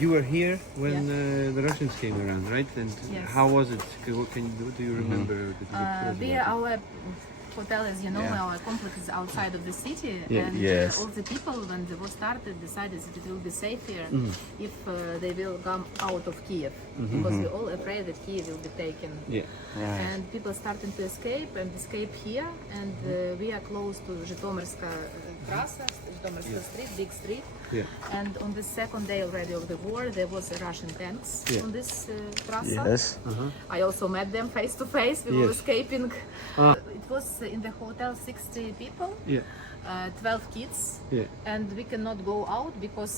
you were here when Yeah. the Russians came around, right? And Yes. how was it? What can you do? Do you remember? Our hotel, as you know, Yeah. our complex is outside of the city, Yeah. and Yes. all the people, when the war started, decided that it will be safer if they will come out of Kyiv, because we're all afraid that Kyiv will be taken. Yeah. Right. And people started to escape here, and we are close to Zhytomyrska Trasa, Zhytomyrska street, big street. Yeah. And on the second day already of the war, there was a Russian tanks Yeah. on this Trasa. Yes. I also met them face to face. We were Yes. escaping. It was in the hotel 60 people, Yeah. 12 kids, Yeah. and we cannot go out because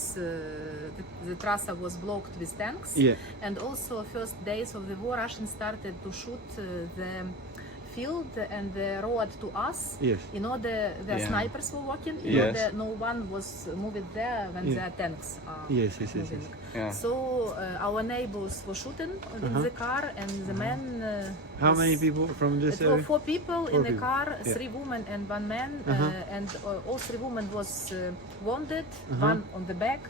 the Trasa was blocked with tanks. Yeah. And also, first days of the war, Russians started to shoot the field and the road to us. Yes. You know, the Yeah. snipers were walking. You Yes. know, no one was moving there when Yeah. the tanks are Yes, yes, yes, moving. yes. Yeah. So our neighbors were shooting in the car, and the man. How was- many people from this It were area? 4 people in the people. car, Yeah. 3 women and 1 man, and all 3 women was wounded, one on the back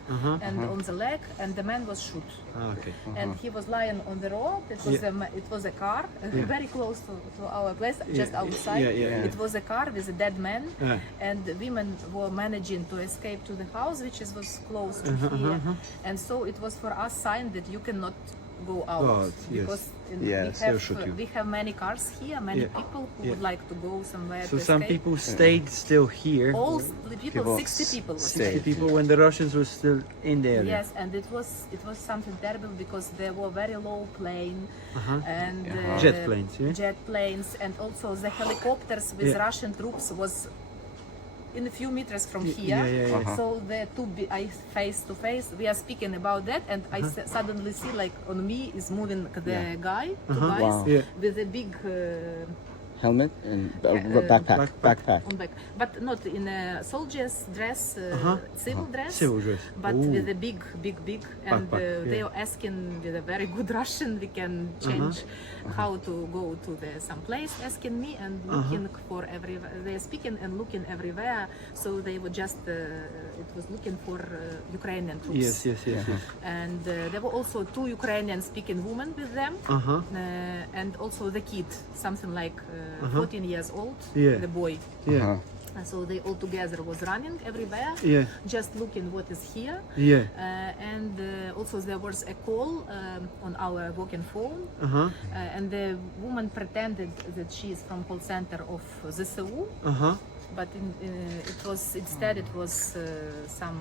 and on the leg, and the man was shot. Ah, okay. And he was lying on the road. It was Yeah. it was a car very close to our place, just outside. Yeah, yeah, yeah. It was a car with a dead man, Yeah. and the women were managing to escape to the house, which was close to here. And so it was for us sign that you cannot go out, Out, yes. because Yes, they'll shoot you. we have many cars here, many Yeah. people who Yeah. would like to go somewhere So to some escape. people stayed still here. All the people, People 60 people were stayed. 60 people when the Russians were still in the area. Yes, and it was something terrible because there were very low plane and Jet planes, yeah? jet planes, and also the helicopters with Yeah. Russian troops was in a few meters from here. yeah, yeah, yeah. So the I face to face, we are speaking about that, and I suddenly see like on me is moving the guy, two guys Wow. Yeah. with a big. Helmet and backpack. backpack. On back, but not in a soldier's dress, civil dress, Civil dress. but Ooh. with a big, and Backpack, they yeah. are asking with a very good Russian. We can change how to go to some place. Asking me and looking for everywhere. They are speaking and looking everywhere. So they were just it was looking for Ukrainian troops. Yes, yes, yes, yes. And there were also 2 Ukrainian speaking women with them, and also the kid, something like 14 years old, Yeah. the boy. Yeah. And so they all together was running everywhere, Yeah. just looking what is here. Yeah. And also there was a call on our working phone, and the woman pretended that she is from call center of ZSU, but instead it was some.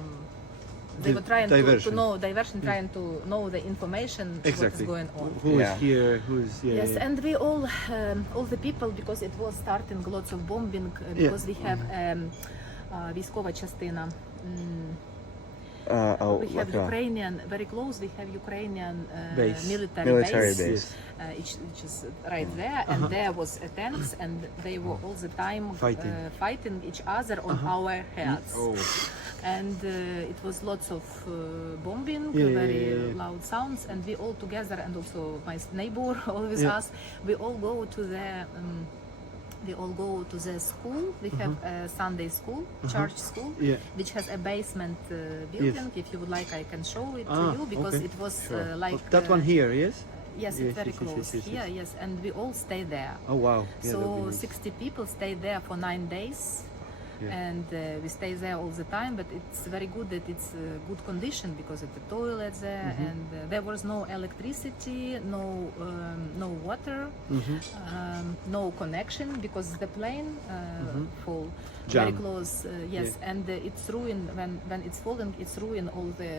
They were trying to Diversion. know diversion, trying to know the information what Exactly. is going on. Who is Yeah. here? Who is Yes, and we all the people, because it was starting lots of bombing, because we have військова частина. We have like a Ukrainian, very close. We have Ukrainian Base. military base. Yes. which is right there, and there was tanks, and they were all the time fighting each other on our heads. Oh. And it was lots of bombing, very loud sounds, and we all together, and also my neighbor, all with us, we all go to the school. We have a Sunday school, church school, which has a basement building. If you would like, I can show it to you, because okay. it was like That one here, yes? Yes, Yes, it's very yes, yes, close yes, yes, here. Yes, and we all stay there. Oh wow. Yeah, that'd be So nice. 60 people stayed there for 9 days. And we stay there all the time, but it's very good that it's good condition, because of the toilets there, and there was no electricity, no water, no connection, because the plane fall very Jam. close. Yes, and it's ruined when it's falling. It's ruined all the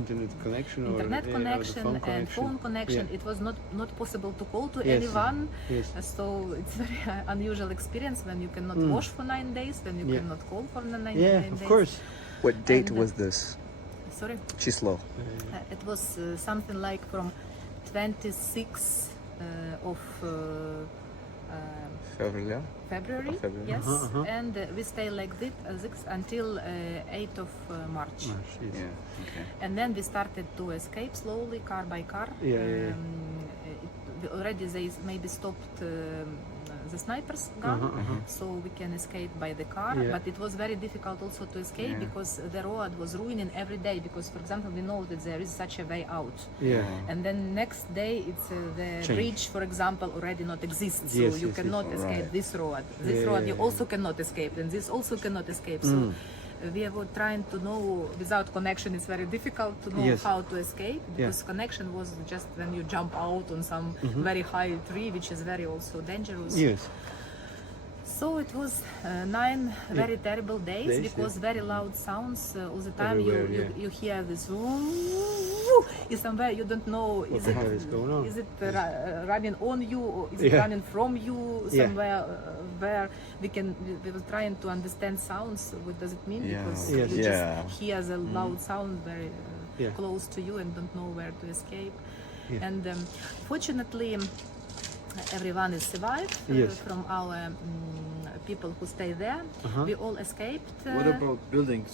Internet connection internet or the connection and phone connection. Yeah. It was not possible to call to Yes. anyone. Yes. So it's very unusual experience when you cannot wash for 9 days, when you cannot call for 9 days. Yeah, of course. What date And, was this? Sorry, Число. it was something like from 26 of February. February. February. Yes, and we stay like this until 8th of March. March, yes. Yeah. Okay. And then we started to escape slowly, car by car. Yeah, yeah, yeah. Already they maybe stopped the sniper's gun, so we can escape by the car. Yeah. But it was very difficult also to escape because the road was ruining every day. Because, for example, we know that there is such a way out, Yeah. and then next day it's the Change. bridge, for example, already not exists, so Yes, you yes, cannot yes. escape Right. this road. This Yeah, road yeah, you yeah. also cannot escape, and this also cannot escape. So we were trying to know, without connection it's very difficult to know Yes. how to escape, because connection was just when you jump out on some very high tree, which is very also dangerous. Yes. So it was 9 very terrible days, Days, because very loud sounds all the time. Everywhere, You hear this is somewhere you don't know, What the hell is going on? is it running on you, or is it Yeah. running from you Yeah. somewhere where we were trying to understand sounds. What does it mean? Yeah. Because Yes. you Yeah. just hear the loud sound very Yeah. close to you and don't know where to escape. Yeah. And fortunately, everyone is survived Yes. from our people who stay there. We all escaped. What about buildings?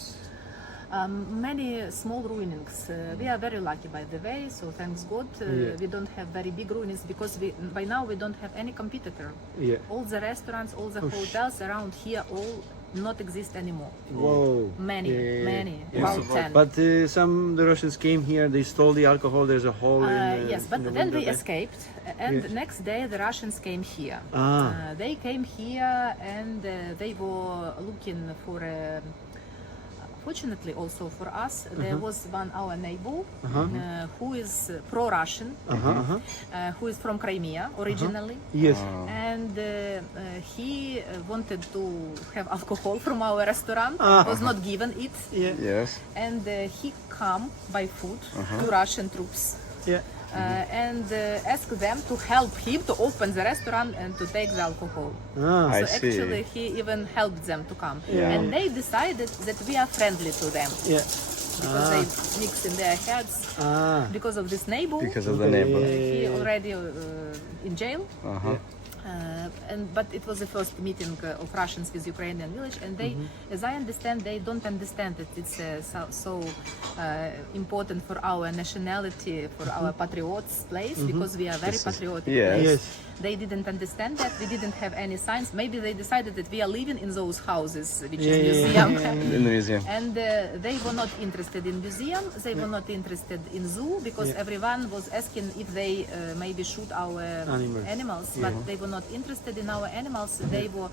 Many small ruinings. We are very lucky, by the way, so thanks God. Yeah. We don't have very big ruins, because by now we don't have any competitor. Yeah. All the restaurants, all the Oh, hotels around here all not exist anymore. Whoa. Many, Yeah. many, Yeah. about 10. But the Russians came here. They stole the alcohol. There's a hole in. Yes, but in the then window we there. escaped, and Yes. the next day the Russians came here. Ah. They came here, and they were looking for. Fortunately, also for us, there was our neighbor who is pro-Russian, who is from Crimea originally. Yes. And he wanted to have alcohol from our restaurant, was not given it, Yeah. Yes. and he come by foot to Russian troops Yeah. and asked them to help him to open the restaurant and to take the alcohol. Ah. I So see. actually he even helped them to come, Yeah. and they decided that we are friendly to them, Yeah. because they mix in their heads Ah. because of this neighbor. Because of the neighbor. He already in jail. Uh-huh. But it was the first meeting of Russians with Ukrainian village, and they, as I understand, they don't understand that it's so important for our nationality, for our patriots place, because we are very patriotic yes. place. Yes. They didn't understand that. We didn't have any signs. Maybe they decided that we are living in those houses, which is museum. In the museum. And they were not interested in museum, they were not interested in zoo, because everyone was asking if they maybe shoot our animals, but they were not interested in our animals. They were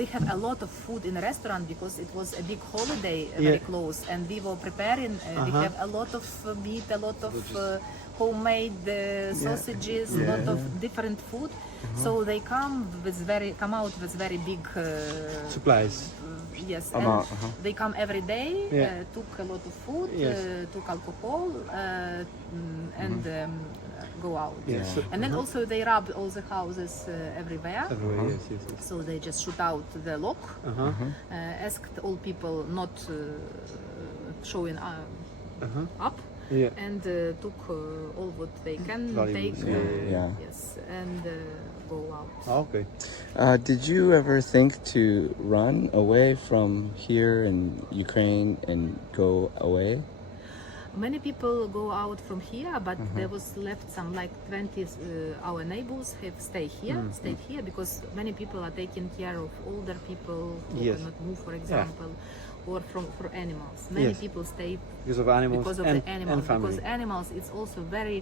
we have a lot of food in the restaurant, because it was a big holiday very close, and we were preparing. We have a lot of meat, a lot of homemade sausages, a lot of different food. So they come out with very big Supplies. yes, Amount, and they come every day, Yeah. took a lot of food, Yes. took alcohol, and go out. Yes. And then also they rubbed all the houses everywhere. Everywhere. Yes. Yes. Yes. So they just shoot out the lock, asked all people not showing up, Yeah. and took all what they can Valuables, take. yeah. Yes, and go out. Ah, okay. Did you ever think to run away from here in Ukraine and go away? Many people go out from here, but there was left some like 20 our neighbors have stayed here, because many people are taking care of older people who Yes. cannot move, for example, or for animals. Many Yes. people stay Because of animals because of and, the animals. and family. Because animals, it's also very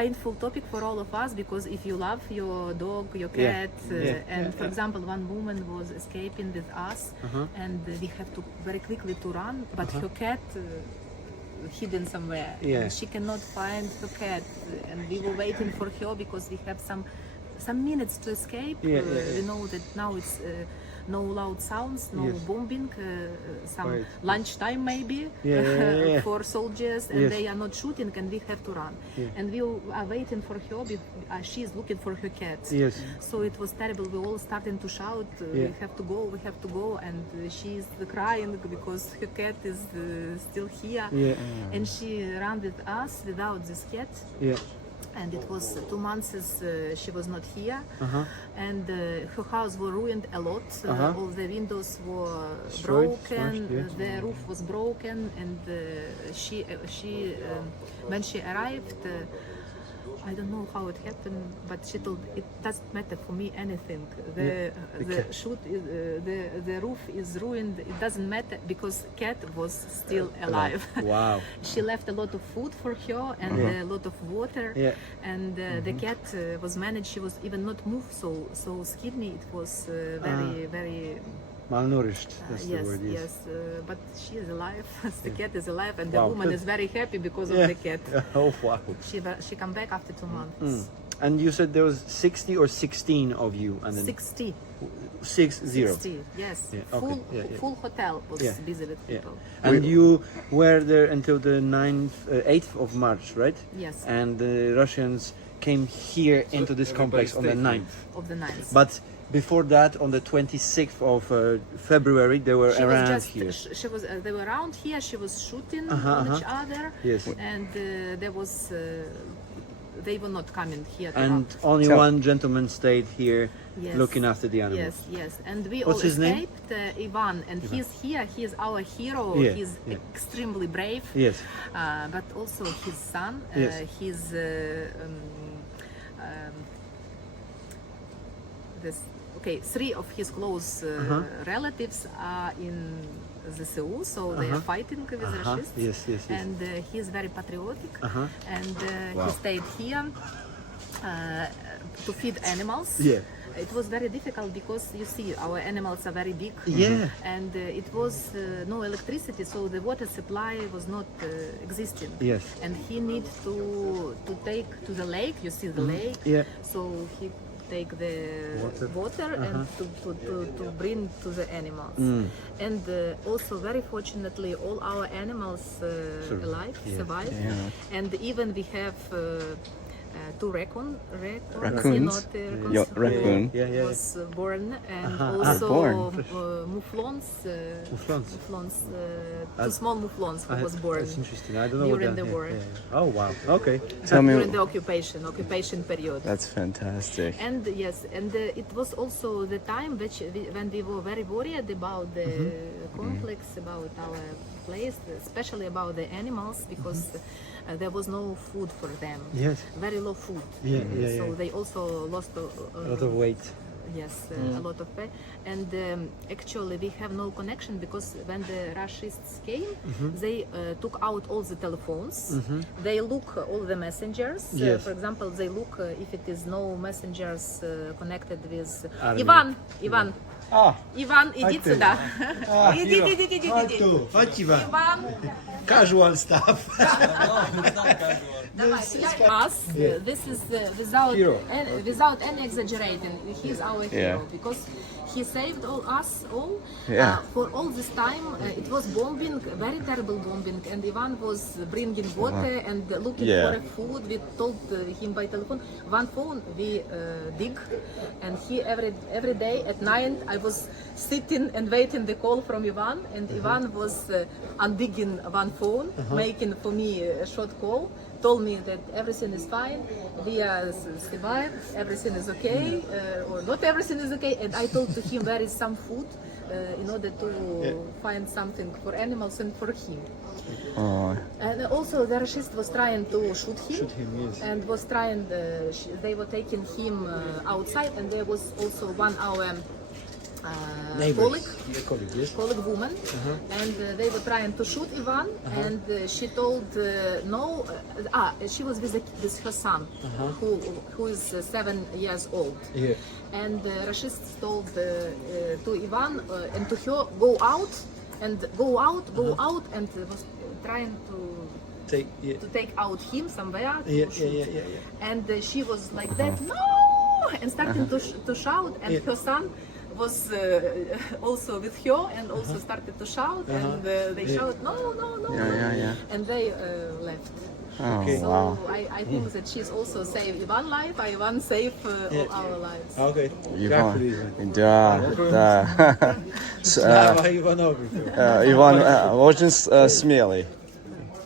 painful topic for all of us, because if you love your dog, your Yeah. cat, and for yeah. example, one woman was escaping with us, and we have to very quickly to run, but her cat hidden somewhere. Yeah. And she cannot find her cat, and we were waiting for her because we have some minutes to escape. We know that now it's no loud sounds, no Yes. bombing, some Quiet. lunchtime maybe for soldiers, and Yes. they are not shooting, and we have to run. And we are waiting for her. She is looking for her cat. Yes. So it was terrible. We all starting to shout, we have to go, we have to go, and she is crying because her cat is still here. Yeah. And she ran with us without this cat. Yeah. And it was 2 months she was not here, and her house was ruined a lot. All the windows were Destroyed, broken, smashed, yes. the roof was broken, and she when she arrived, I don't know how it happened, but she told it doesn't matter for me anything. The roof is ruined. It doesn't matter because cat was still alive. Wow. She left a lot of food for her and a lot of water. Yeah. And the cat was managed. She was even not moved, so skinny. It was very. Malnourished. That's Yes, the word. yes, but she is alive. The cat is alive, and the Wow, woman good. is very happy because of the cat. Oh wow. She come back after 2 months. And you said there was 60 or 16 of you, and then 60. 60. 60, yes. Yeah, okay. Full, Yeah, yeah. full hotel was Yeah. busy with Yeah. people. And you were there until the 8th of March, right? Yes. And the Russians came here into this complex on the 9th. Of the nights. But before that, on the 26th of February, they were She was around just, here. she was, they were around here. She was shooting Uh-huh, on each uh-huh. other. Yes. And there was, they were not coming here. To And us. only Tell- one gentleman stayed here Yes. looking after the animals. Yes, yes, and we What's all his name? escaped. Ivan, and he's here. He's our hero. Yeah, He's yeah. extremely brave. Yes. But also his son. Yes. His this. Okay, 3 of his close relatives are in the Seoul, so they are fighting with Russians. Yes, yes, yes. And he's very patriotic. And Wow. he stayed here to feed animals. Yeah. It was very difficult because you see our animals are very big. Yeah. And it was no electricity, so the water supply was not existing. Yes. And he need to take to the lake. You see the lake. Yeah. So he take the water and to bring to the animals. And also very fortunately all our animals alive, survive. Yeah. And even we have 2 raccoons. Raccoons? Not, Yo, raccoon. Yeah, yeah, yeah. was born, and also born. mouflons. Mouflons. Mouflons, 2 small mouflons who was born That's interesting. I don't know during what that the war. Oh wow. Okay. Tell me, during the occupation period. that's fantastic. And yes, and it was also the time when we were very worried about the complex, about our place, especially about the animals, because there was no food for them. Yes. Very low food. Yeah, yeah, So yeah. they also lost A lot of weight. yes, a lot of pay. And actually we have no connection because when the Russians came, they took out all the telephones. They look all the messengers. Yes. For example, they look if it is no messengers connected with Army. Иван. Ah. Иван, иди сюда. Иди. Chodź Iwan. Иван. Casual stuff. Us, this is without Hero. without any exaggerating. He's our hero Yeah. because he saved us all. Yeah. For all this time, it was bombing, very terrible bombing, and Ivan was bringing water and looking Yeah. for food. We told him by telephone. One phone we dig, and he every day at 9 I was sitting and waiting the call from Ivan, and Ivan was undigging one phone, making for me a short call. Told me that everything is fine, we are survived, everything is okay, or not everything is okay. And I told to him there is some food in order to find something for animals and for him. Oh, And also the Rashist was trying to shoot him, yes. and was trying. They were taking him outside, and there was also one our colleague woman, and they were trying to shoot Ivan, and she told no. She was with her son, who is 7 years old. Yeah. And Rashists told to Ivan and to her, go out, and was trying to take out him somewhere to shoot. Yeah. And she was like that, no, and starting to shout, and her son was also with her and also started to shout, and they shouted, no, yeah. and they left. Oh, So wow. I think that she's also saved Ivan life, Ivan saved all our lives. Okay. Иван, Дякую. да. Слава Иванову. Иван очень смелый.